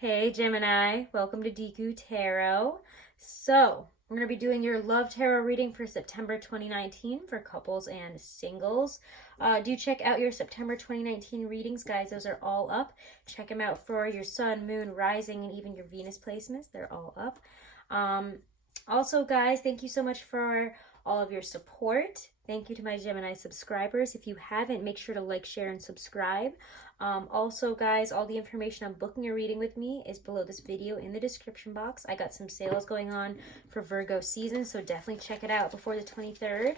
Hey Gemini, welcome to Deku Tarot. So, we're going to be doing your love tarot reading for September 2019 for couples and singles. Do check out your September 2019 readings, guys. Those are all up. Check them out for your sun, moon, rising, and even your Venus placements. They're all up. Also, guys, thank you so much for all of your support. Thank you to my Gemini subscribers. If you haven't, make sure to like, share, and subscribe. Also, guys, all the information on booking a reading with me is below this video in the description box. I got some sales going on for Virgo season, so definitely check it out before the 23rd.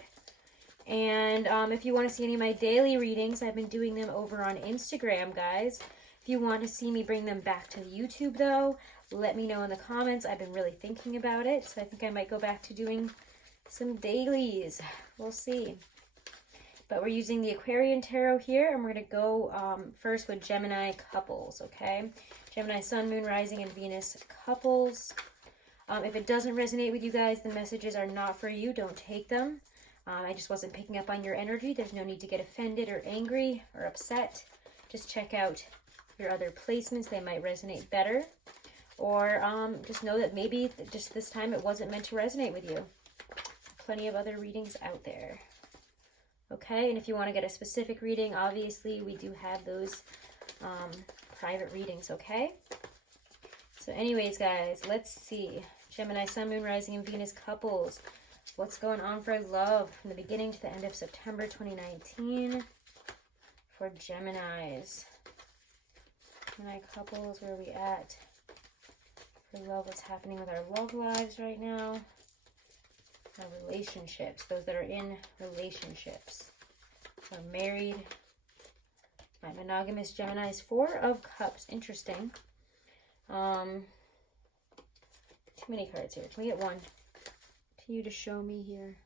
And if you want to see any of my daily readings, I've been doing them over on Instagram, guys. If you want to see me bring them back to YouTube, though, let me know in the comments. I've been really thinking about it, so I think I might go back to doing some dailies. We'll see. But we're using the Aquarian Tarot here, and we're going to go first with Gemini Couples, okay? Gemini Sun, Moon, Rising, and Venus Couples. If it doesn't resonate with you guys, the messages are not for you. Don't take them. I just wasn't picking up on your energy. There's no need to get offended or angry or upset. Just check out your other placements. They might resonate better. Or just know that maybe just this time it wasn't meant to resonate with you. Plenty of other readings out there. Okay, and if you want to get a specific reading, obviously we do have those private readings, okay? So anyways, guys, let's see. Gemini, Sun, Moon, Rising, and Venus Couples. What's going on for love from the beginning to the end of September 2019 for Geminis? Gemini Couples, where are we at? For love, what's happening with our love lives right now? Our relationships, those that are in relationships. So married. My monogamous Geminis, Four of Cups. Interesting. Too many cards here. Can we get one to you to show me here?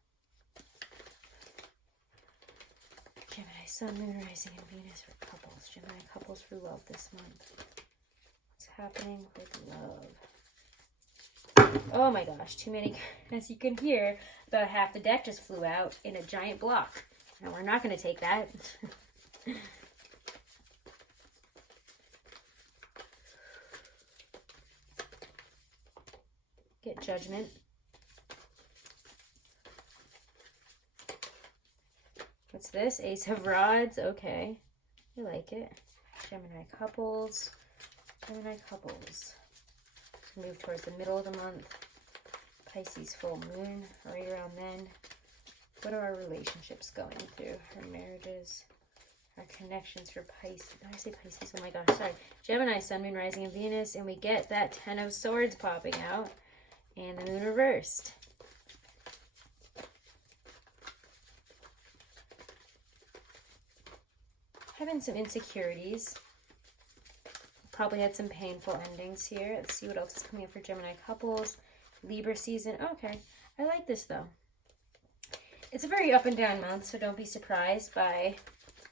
Gemini, Sun, Moon, Rising, and Venus for couples. Gemini couples for love this month. What's happening with love? Oh my gosh, too many. As you can hear, about half the deck just flew out in a giant block. Now we're not going to take that. Get Judgment. What's this? Ace of Rods. Okay. I like it. Gemini Couples. Gemini Couples. Move towards the middle of the month. Pisces full moon right around then. What are our relationships going through? Our marriages, our connections for Pisces. Did I say Pisces? Oh my gosh, sorry. Gemini, Sun, Moon, Rising, and Venus. And we get that Ten of Swords popping out. And the moon reversed. Having some insecurities. Probably had some painful endings here. Let's see what else is coming up for Gemini couples. Libra season. Okay. I like this, though. It's a very up and down month, so don't be surprised by,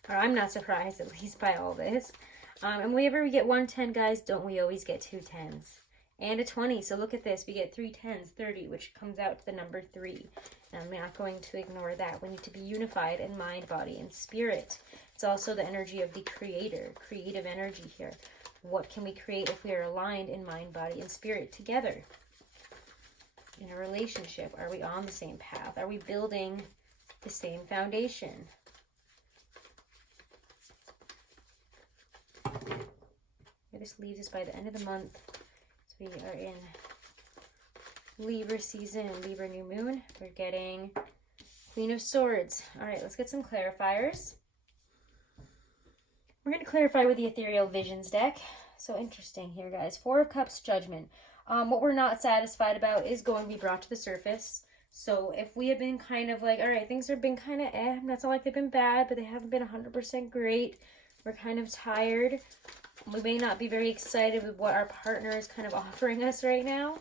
or I'm not surprised, at least, by all this. And whenever we get 110, guys, don't we always get 2 10s? And a 20. So look at this. We get 3 10s, 30, which comes out to the number 3. And I'm not going to ignore that. We need to be unified in mind, body, and spirit. It's also the energy of the creator, creative energy here. What can we create if we are aligned in mind, body, and spirit together? In a relationship, are we on the same path? Are we building the same foundation? This leaves us by the end of the month. So we are in Libra season and Libra new moon. We're getting Queen of Swords. All right, let's get some clarifiers. We're going to clarify with the Ethereal Visions deck. So interesting here, guys. Four of Cups, Judgment. What we're not satisfied about is going to be brought to the surface. So if we have been kind of like, all right, things have been kind of that's not like they've been bad, but they haven't been 100% great. We're kind of tired. We may not be very excited with what our partner is kind of offering us right now.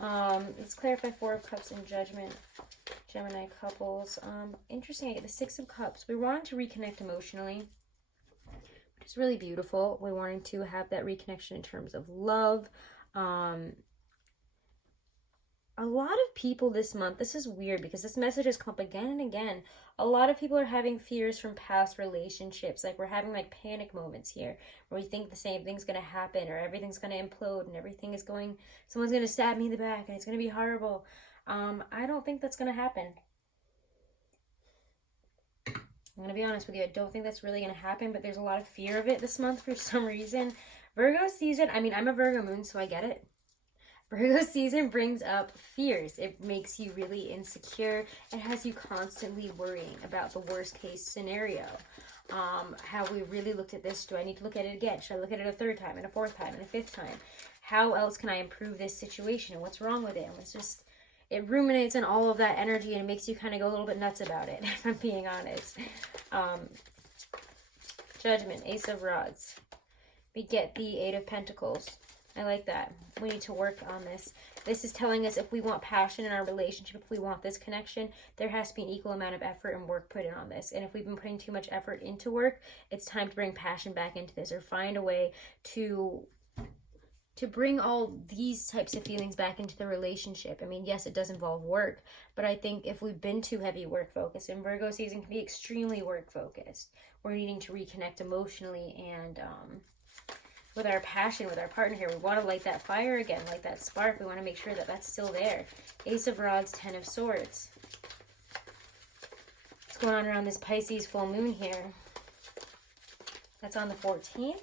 Let's clarify Four of Cups and Judgment. Gemini couples. Interesting, I get the Six of Cups. We wanted to reconnect emotionally. It's really beautiful. We're wanting to have that reconnection in terms of love. a lot of people this month, this is weird because this message has come up again and again. A lot of people are having fears from past relationships. Like we're having like panic moments here where we think the same thing's going to happen or everything's going to implode and everything is going, someone's going to stab me in the back and it's going to be horrible. I don't think that's going to happen. I'm going to be honest with you. I don't think that's really going to happen, but there's a lot of fear of it this month for some reason. Virgo season, I mean, I'm a Virgo moon, so I get it. Virgo season brings up fears. It makes you really insecure. It has you constantly worrying about the worst case scenario. How we really looked at this. Do I need to look at it again? Should I look at it a third time and a fourth time and a fifth time? How else can I improve this situation? What's wrong with it? And it's just, it ruminates on all of that energy and it makes you kind of go a little bit nuts about it, if I'm being honest. Judgment, Ace of Rods. We get the Eight of Pentacles. I like that. We need to work on this. This is telling us if we want passion in our relationship, if we want this connection, there has to be an equal amount of effort and work put in on this. And if we've been putting too much effort into work, it's time to bring passion back into this or find a way to bring all these types of feelings back into the relationship. I mean, yes, it does involve work, but I think if we've been too heavy work focused, and Virgo season can be extremely work focused, we're needing to reconnect emotionally and with our passion, with our partner here. We want to light that fire again, like that spark. We want to make sure that that's still there. Ace of Rods, Ten of Swords. What's going on around this Pisces full moon here? That's on the 14th.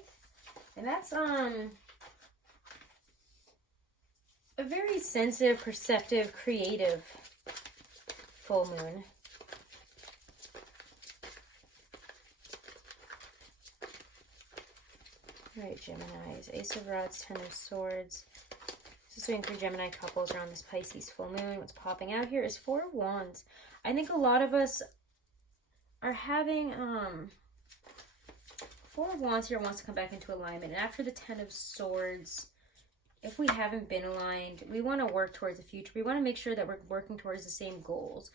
And that's a very sensitive, perceptive, creative full moon. All right, Geminis. Ace of Rods, Ten of Swords. This is waiting for Gemini couples around this Pisces full moon. What's popping out here is Four of Wands. I think a lot of us are having Four of Wands here wants to come back into alignment. And after the Ten of Swords, if we haven't been aligned, we want to work towards the future. We want to make sure that we're working towards the same goals.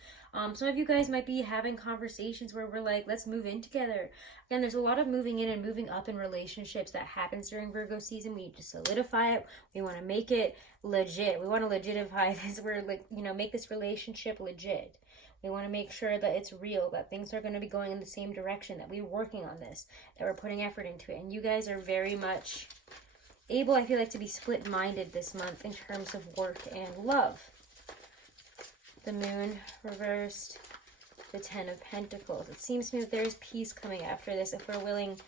Some of you guys might be having conversations where we're like, let's move in together. Again, there's a lot of moving in and moving up in relationships that happens during Virgo season. We need to solidify it. We want to make it legit. We want to legitify this. We're like, make this relationship legit. We want to make sure that it's real, that things are going to be going in the same direction, that we're working on this, that we're putting effort into it. And you guys are very much able, I feel like, to be split-minded this month in terms of work and love. The Moon reversed, the Ten of Pentacles. It seems to me that there's peace coming after this if we're willing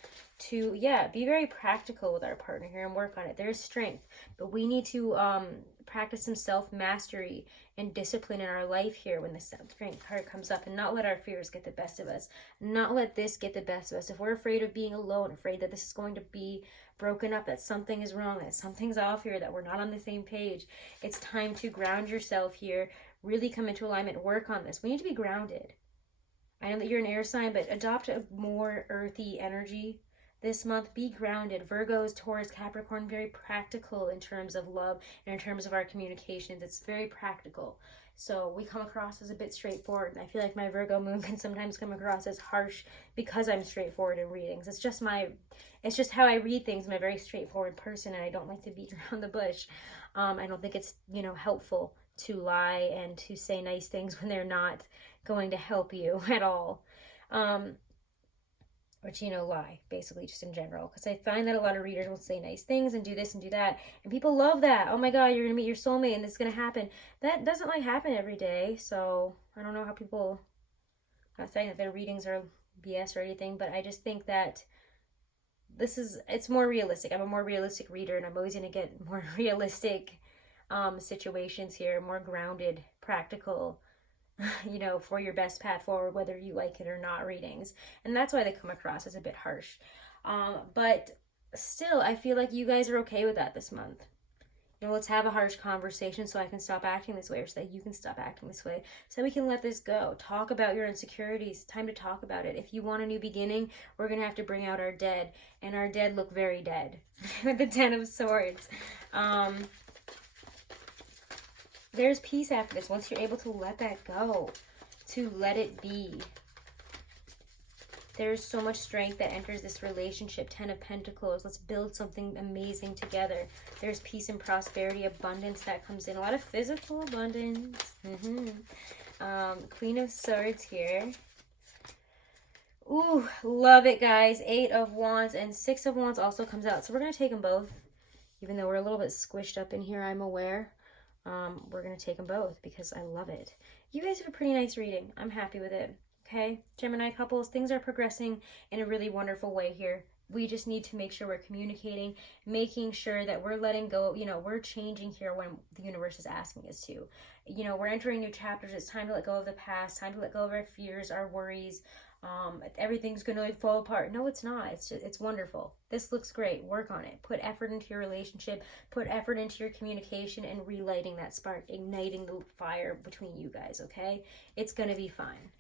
to, be very practical with our partner here and work on it. There's strength, but we need to practice some self-mastery and discipline in our life here when the strength card comes up, and not let our fears get the best of us. Not let this get the best of us. If we're afraid of being alone, afraid that this is going to be broken up, that something is wrong, that something's off here, that we're not on the same page, it's time to ground yourself here, really come into alignment, work on this. We need to be grounded. I know that you're an air sign, but adopt a more earthy energy this month. Be grounded. Virgos, Taurus, Capricorn, very practical in terms of love and in terms of our communications. It's very practical. So we come across as a bit straightforward. And I feel like my Virgo moon can sometimes come across as harsh because I'm straightforward in readings. It's just how I read things. I'm a very straightforward person and I don't like to beat around the bush. I don't think it's, helpful to lie and to say nice things when they're not going to help you at all. Or to, lie, basically, just in general. Because I find that a lot of readers will say nice things and do this and do that. And people love that. Oh my God, you're going to meet your soulmate and this is going to happen. That doesn't happen every day. So I don't know how people, I'm not saying that their readings are BS or anything, but I just think that it's more realistic. I'm a more realistic reader and I'm always going to get more realistic situations here, more grounded, practical, for your best path forward, whether you like it or not, readings. And that's why they come across as a bit harsh. But still, I feel like you guys are okay with that this month. Let's have a harsh conversation so I can stop acting this way, or so that you can stop acting this way, so we can let this go. Talk about your insecurities. Time to talk about it. If you want a new beginning, we're going to have to bring out our dead. And our dead look very dead with the Ten of Swords. There's peace after this. Once you're able to let that go, to let it be. There's so much strength that enters this relationship. 10 of Pentacles. Let's build something amazing together. There's peace and prosperity, abundance that comes in. A lot of physical abundance. Queen of Swords here. Ooh, love it, guys. 8 of Wands and 6 of Wands also comes out. So we're going to take them both. Even though we're a little bit squished up in here, I'm aware. We're going to take them both because I love it. You guys have a pretty nice reading. I'm happy with it. Okay, Gemini couples, things are progressing in a really wonderful way here. We just need to make sure we're communicating, making sure that we're letting go. You know, we're changing here when the universe is asking us to. You know, we're entering new chapters. It's time to let go of the past, time to let go of our fears, our worries. Everything's going to fall apart. No, it's not. It's wonderful. This looks great. Work on it. Put effort into your relationship. Put effort into your communication and relighting that spark, igniting the fire between you guys, okay? It's going to be fine.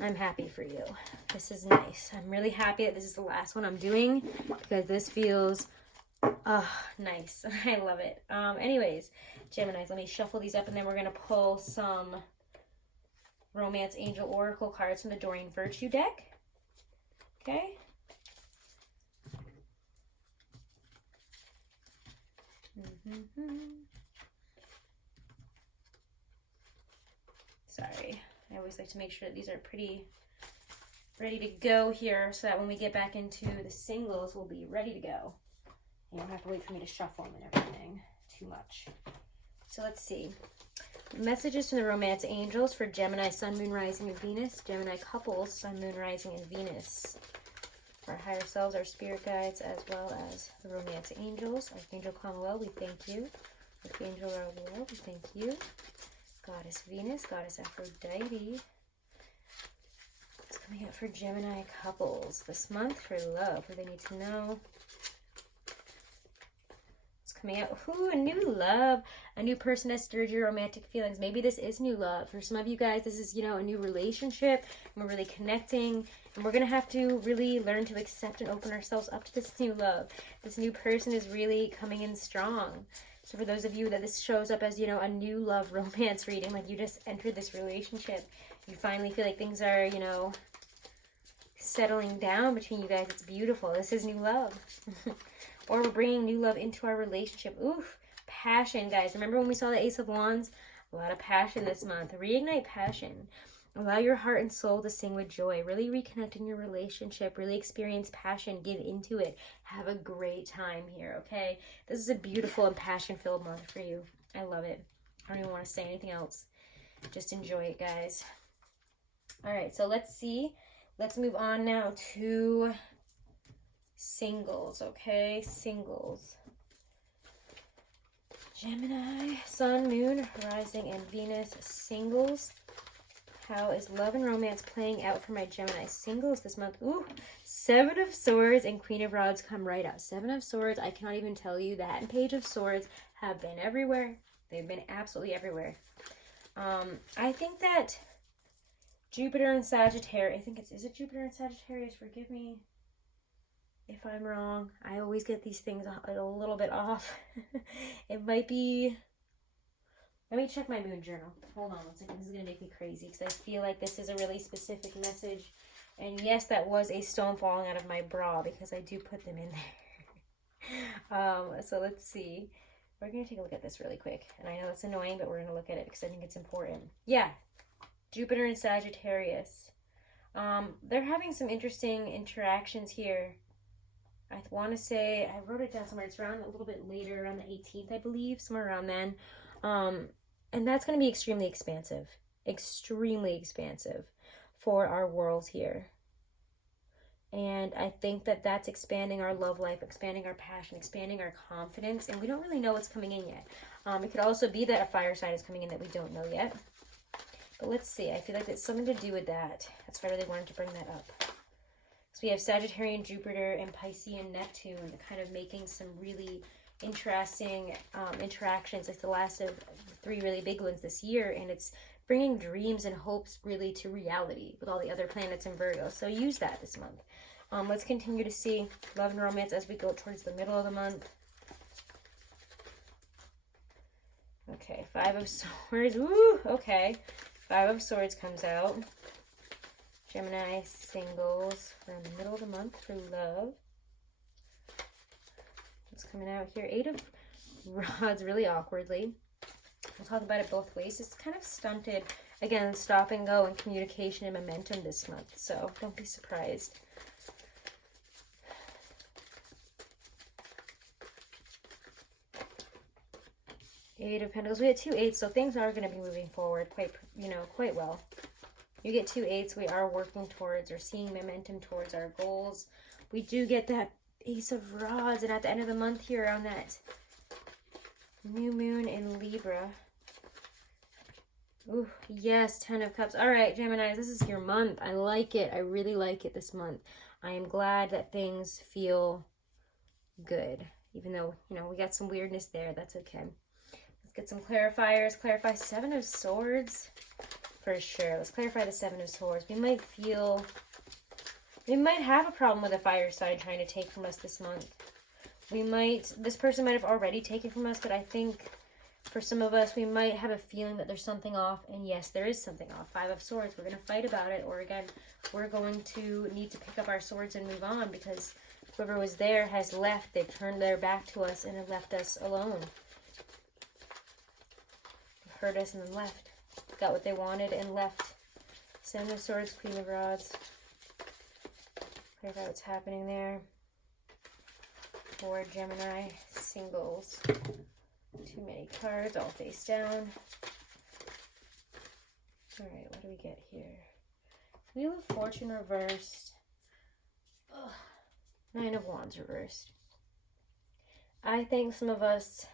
I'm happy for you. This is nice. I'm really happy that this is the last one I'm doing because this feels nice. I love it. Anyways, Geminis, let me shuffle these up and then we're going to pull some Romance Angel Oracle cards from the Doreen Virtue deck. Okay. Sorry. I always like to make sure that these are pretty ready to go here so that when we get back into the singles, we'll be ready to go. You don't have to wait for me to shuffle them and everything too much. So let's see. Messages from the Romance Angels for Gemini, Sun, Moon, Rising, and Venus. Gemini couples, Sun, Moon, Rising, and Venus. Our higher selves, our spirit guides, as well as the Romance Angels. Archangel Chamuel, we thank you. Archangel Raguel, we thank you. Goddess Venus, Goddess Aphrodite. What's coming up for Gemini couples this month for love? What do they need to know? What's coming out? Ooh, a new love. A new person has stirred your romantic feelings. Maybe this is new love. For some of you guys, this is, you know, a new relationship. And we're really connecting. And we're going to have to really learn to accept and open ourselves up to this new love. This new person is really coming in strong. So for those of you that this shows up as, you know, a new love romance reading, like you just entered this relationship, you finally feel like things are, you know, settling down between you guys. It's beautiful. This is new love. Or we're bringing new love into our relationship. Oof, passion, guys. Remember when we saw the Ace of Wands? A lot of passion this month. Reignite passion. Allow your heart and soul to sing with joy. Really reconnect in your relationship. Really experience passion. Give into it. Have a great time here, okay? This is a beautiful and passion-filled month for you. I love it. I don't even want to say anything else. Just enjoy it, guys. All right, so let's see. Let's move on now to singles, okay? Singles. Gemini, Sun, Moon, Rising, and Venus. Singles. How is love and romance playing out for my Gemini singles this month? Ooh, 7 of Swords and Queen of Rods come right up. 7 of Swords, I cannot even tell you that. And Page of Swords have been everywhere. They've been absolutely everywhere. I think that Jupiter and Sagittarius, is it Jupiter and Sagittarius? Forgive me if I'm wrong. I always get these things a little bit off. It might be... Let me check my moon journal. Hold on one second. This is going to make me crazy because I feel like this is a really specific message. And yes, that was a stone falling out of my bra because I do put them in there. So let's see. We're going to take a look at this really quick. And I know it's annoying, but we're going to look at it because I think it's important. Yeah. Jupiter and Sagittarius. They're having some interesting interactions here. I want to say, I wrote it down somewhere. It's around a little bit later, around the 18th, I believe. Somewhere around then. And that's going to be extremely expansive for our worlds here. And I think that that's expanding our love life, expanding our passion, expanding our confidence. And we don't really know what's coming in yet. It could also be that a fire sign is coming in that we don't know yet. But let's see. I feel like it's something to do with that. That's why I really wanted to bring that up. So we have Sagittarian, Jupiter, and Piscean Neptune kind of making some really interesting interactions. Like the last of 3 really big ones this year, and it's bringing dreams and hopes really to reality with all the other planets in Virgo. So use that this month. Let's continue to see love and romance as we go towards the middle of the month. Okay, 5 of Swords. Ooh, okay. 5 of Swords comes out. Gemini singles for the middle of the month for love. What's coming out here? 8 of Rods, really awkwardly. We'll talk about it both ways. It's kind of stunted. Again, stop and go in communication and momentum this month, so don't be surprised. Eight of Pentacles. We had 2 8s, so things are going to be moving forward quite well. You get 2 8s. We are working towards or seeing momentum towards our goals. We do get that Ace of Rods, and at the end of the month here on that new moon in Libra. Ooh, yes, 10 of Cups. All right, Gemini, this is your month. I like it. I really like it this month. I am glad that things feel good, even though, we got some weirdness there. That's okay. Let's get some clarifiers. Clarify 7 of Swords for sure. Let's clarify the 7 of Swords. We might have a problem with a fire sign trying to take from us this month. This person might have already taken from us, but I think for some of us, we might have a feeling that there's something off. And yes, there is something off. 5 of Swords. We're going to fight about it. Or again, we're going to need to pick up our swords and move on, because whoever was there has left. They've turned their back to us and have left us alone. They hurt us and then left. Got what they wanted and left. 7 of Swords, Queen of Rods. Clarify what's happening there. For Gemini singles. Too many cards, all face down. Alright, what do we get here? Wheel of Fortune reversed. Ugh. 9 of Wands reversed. I think some of us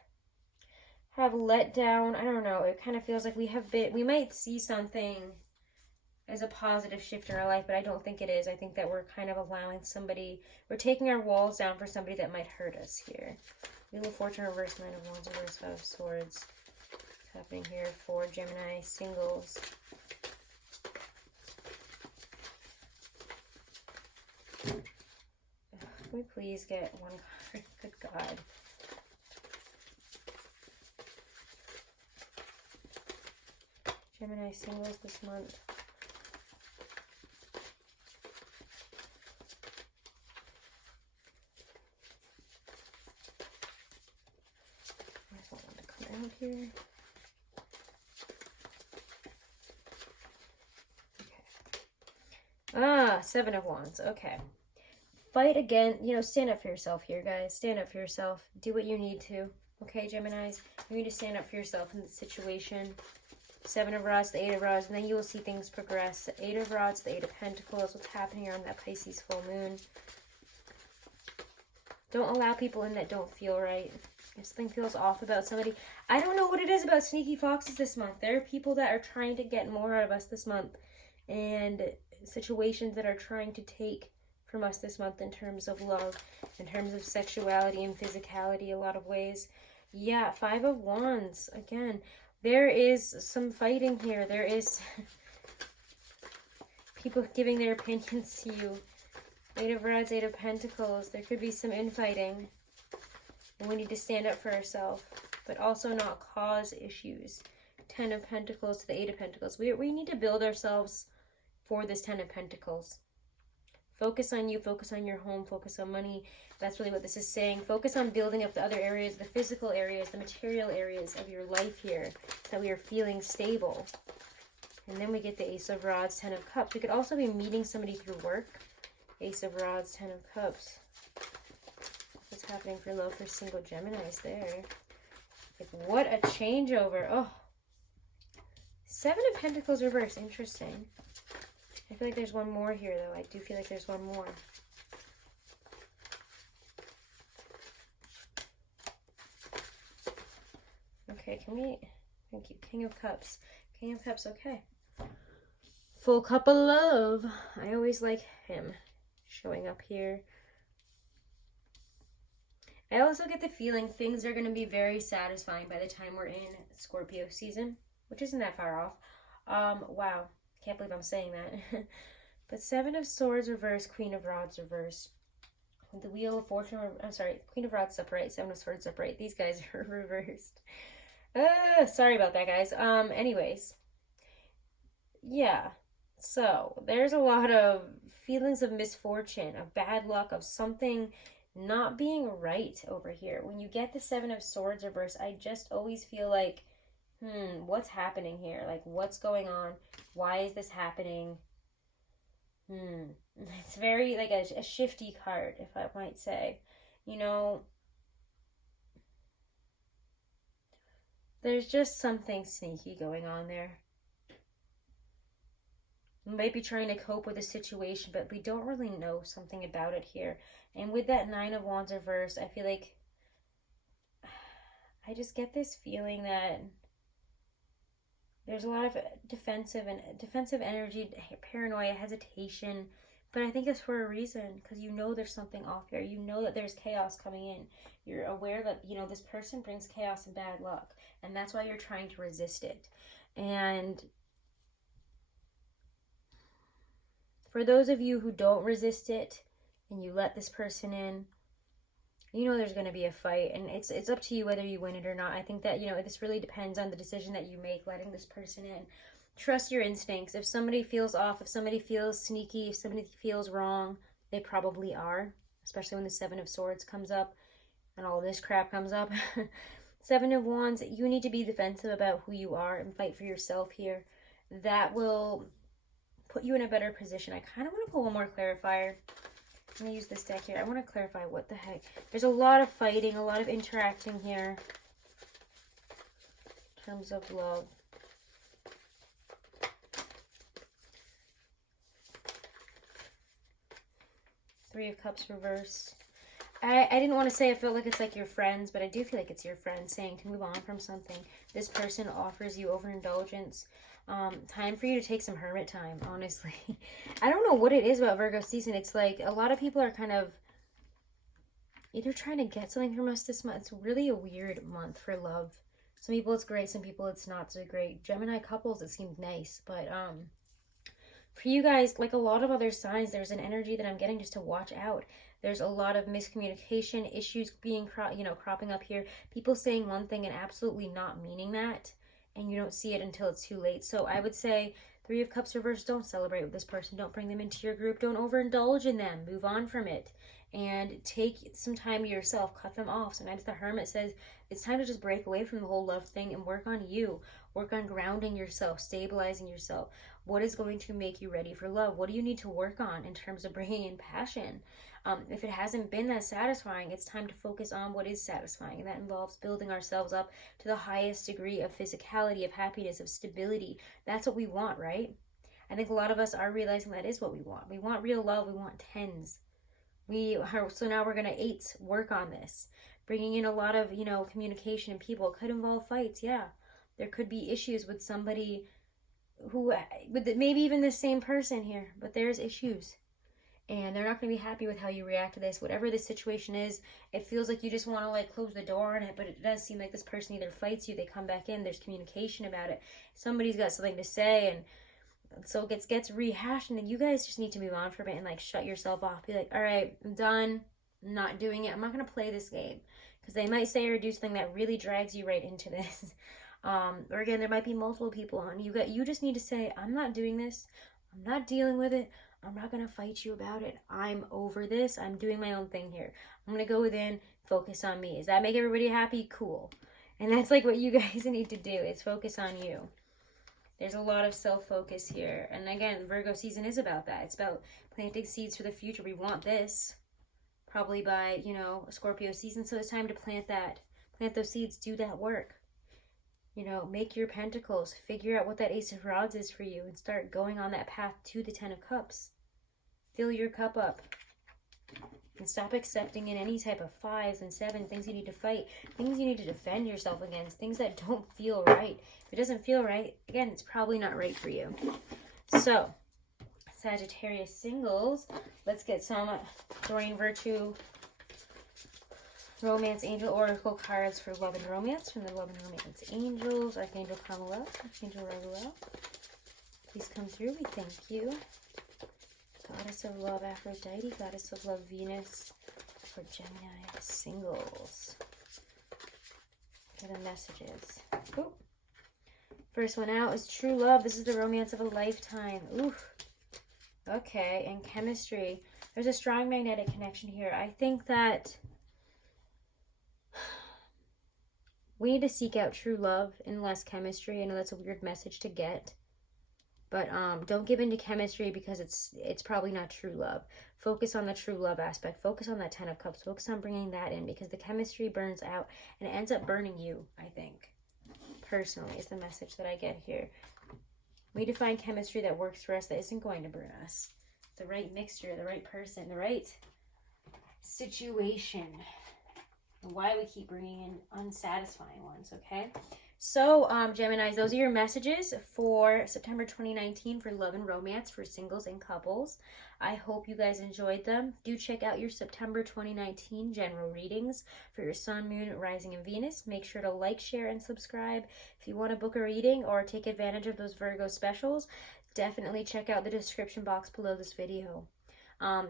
have let down. I don't know. It kind of feels like we might see something as a positive shift in our life, but I don't think it is. I think that we're kind of allowing we're taking our walls down for somebody that might hurt us here. Wheel of Fortune reversed, 9 of Wands reversed, 5 of Swords. What's happening here for Gemini singles? Can we please get one card? Good God. Gemini singles this month. Out here. Okay. 7 of Wands. Okay. Fight again. Stand up for yourself here, guys. Stand up for yourself. Do what you need to. Okay, Geminis? You need to stand up for yourself in this situation. 7 of Rods, the 8 of Rods, and then you will see things progress. The 8 of Rods, the 8 of Pentacles. What's happening around that Pisces full moon? Don't allow people in that don't feel right. If something feels off about somebody, I don't know what it is about sneaky foxes this month. There are people that are trying to get more out of us this month, and situations that are trying to take from us this month in terms of love, in terms of sexuality and physicality, a lot of ways. Yeah, 5 of Wands. Again, there is some fighting here. There is people giving their opinions to you. 8 of Rods, 8 of Pentacles. There could be some infighting. And we need to stand up for ourselves, but also not cause issues. 10 of Pentacles to the 8 of Pentacles. We need to build ourselves for this 10 of Pentacles. Focus on you, focus on your home, focus on money. That's really what this is saying. Focus on building up the other areas, the physical areas, the material areas of your life here, so that we are feeling stable. And then we get the Ace of Rods, 10 of Cups. We could also be meeting somebody through work. Ace of Rods, 10 of Cups. What's happening for love for single Geminis there? Like, what a changeover. Oh. 7 of Pentacles reverse. Interesting. I feel like there's one more here, though. I do feel like there's one more. Okay, can we... Thank you. King of Cups. King of Cups, okay. Full cup of love. I always like him showing up here. I also get the feeling things are going to be very satisfying by the time we're in Scorpio season, which isn't that far off. Wow. Can't believe I'm saying that. But 7 of Swords reversed, Queen of Rods reversed. The Wheel of Fortune, I'm sorry, Queen of Rods upright, 7 of Swords upright. These guys are reversed. Sorry about that, guys. Anyways. Yeah. So there's a lot of feelings of misfortune, of bad luck, of something not being right over here. When you get the Seven of Swords reverse, I just always feel like, what's happening here? Like, what's going on? Why is this happening? It's very like a shifty card, if I might say. You know, there's just something sneaky going on there. We might be trying to cope with a situation, but we don't really know something about it here. And with that Nine of Wands reverse, I feel like I just get this feeling that there's a lot of defensive energy, paranoia, hesitation, but I think it's for a reason, because you know there's something off here. You know that there's chaos coming in. You're aware that, you know, this person brings chaos and bad luck, and that's why you're trying to resist it. And for those of you who don't resist it and you let this person in, you know there's going to be a fight, and it's up to you whether you win it or not. I think that, you know, this really depends on the decision that you make letting this person in. Trust your instincts. If somebody feels off, if somebody feels sneaky, if somebody feels wrong, they probably are, especially when the Seven of Swords comes up and all this crap comes up. Seven of Wands, you need to be defensive about who you are and fight for yourself here. That will put you in a better position. I kind of want to pull one more clarifier. I'm going to use this deck here. I want to clarify what the heck. There's a lot of fighting, a lot of interacting here in terms of love. Three of Cups reversed. I didn't want to say I feel like it's like your friends, but I do feel like it's your friend saying to move on from something. This person offers you overindulgence. Time for you to take some hermit time, honestly. I don't know what it is about Virgo season. It's like a lot of people are kind of either trying to get something from us this month. It's really a weird month for love. Some people it's great, some people it's not so great. Gemini couples, it seemed nice, but for you guys, like a lot of other signs, there's an energy that I'm getting just to watch out. There's a lot of miscommunication issues being, cropping up here. People saying one thing and absolutely not meaning that, and you don't see it until it's too late. So I would say Three of Cups reverse, don't celebrate with this person. Don't bring them into your group. Don't overindulge in them. Move on from it. And take some time to yourself. Cut them off. Sometimes the Hermit says it's time to just break away from the whole love thing and work on you. Work on grounding yourself, stabilizing yourself. What is going to make you ready for love? What do you need to work on in terms of bringing in passion? If it hasn't been that satisfying, it's time to focus on what is satisfying. And that involves building ourselves up to the highest degree of physicality, of happiness, of stability. That's what we want, right? I think a lot of us are realizing that is what we want. We want real love. We want tens. So now we're going to eights work on this. Bringing in a lot of, communication and people. It could involve fights, yeah. There could be issues with somebody who, with maybe even the same person here, but there's issues. And they're not going to be happy with how you react to this. Whatever the situation is, it feels like you just want to close the door on it, but it does seem like this person either fights you, they come back in, there's communication about it. Somebody's got something to say, and so it gets rehashed, and then you guys just need to move on from it and shut yourself off. Be like, all right, I'm done. I'm not doing it. I'm not going to play this game. Because they might say or do something that really drags you right into this. Or again, there might be multiple people on. You just need to say, I'm not doing this. I'm not dealing with it. I'm not going to fight you about it. I'm over this. I'm doing my own thing here. I'm going to go within, focus on me. Does that make everybody happy? Cool. And that's what you guys need to do, is focus on you. There's a lot of self-focus here. And again, Virgo season is about that. It's about planting seeds for the future. We want this probably by, Scorpio season. So it's time to plant those seeds, do that work. Make your pentacles, figure out what that Ace of Rods is for you, and start going on that path to the Ten of Cups. Fill your cup up. And stop accepting in any type of 5s and 7s, things you need to fight, things you need to defend yourself against, things that don't feel right. If it doesn't feel right, again, it's probably not right for you. So, Sagittarius singles, let's get some Doreen Virtue Romance Angel Oracle cards for love and romance from the Love and Romance Angels. Archangel Carmela, Archangel Raguel. Please come through. We thank you. Goddess of Love Aphrodite, Goddess of Love Venus for Gemini singles. What are the messages? Ooh. First one out is true love. This is the romance of a lifetime. Oof. Okay, and chemistry. There's a strong magnetic connection here. I think that we need to seek out true love and less chemistry. I know that's a weird message to get. But don't give into chemistry because it's probably not true love. Focus on the true love aspect. Focus on that 10 of Cups. Focus on bringing that in because the chemistry burns out and it ends up burning you, I think. Personally, is the message that I get here. We need to find chemistry that works for us, that isn't going to burn us. The right mixture, the right person, the right situation. And why we keep bringing in unsatisfying ones, okay? So, Geminis, those are your messages for September 2019 for love and romance for singles and couples. I hope you guys enjoyed them. Do check out your September 2019 general readings for your Sun, Moon, Rising, and Venus. Make sure to like, share, and subscribe. If you want to book a reading or take advantage of those Virgo specials, definitely check out the description box below this video.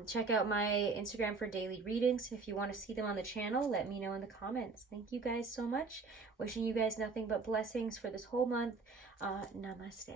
Check out my Instagram for daily readings. If you want to see them on the channel, let me know in the comments. Thank you guys so much. Wishing you guys nothing but blessings for this whole month. Namaste.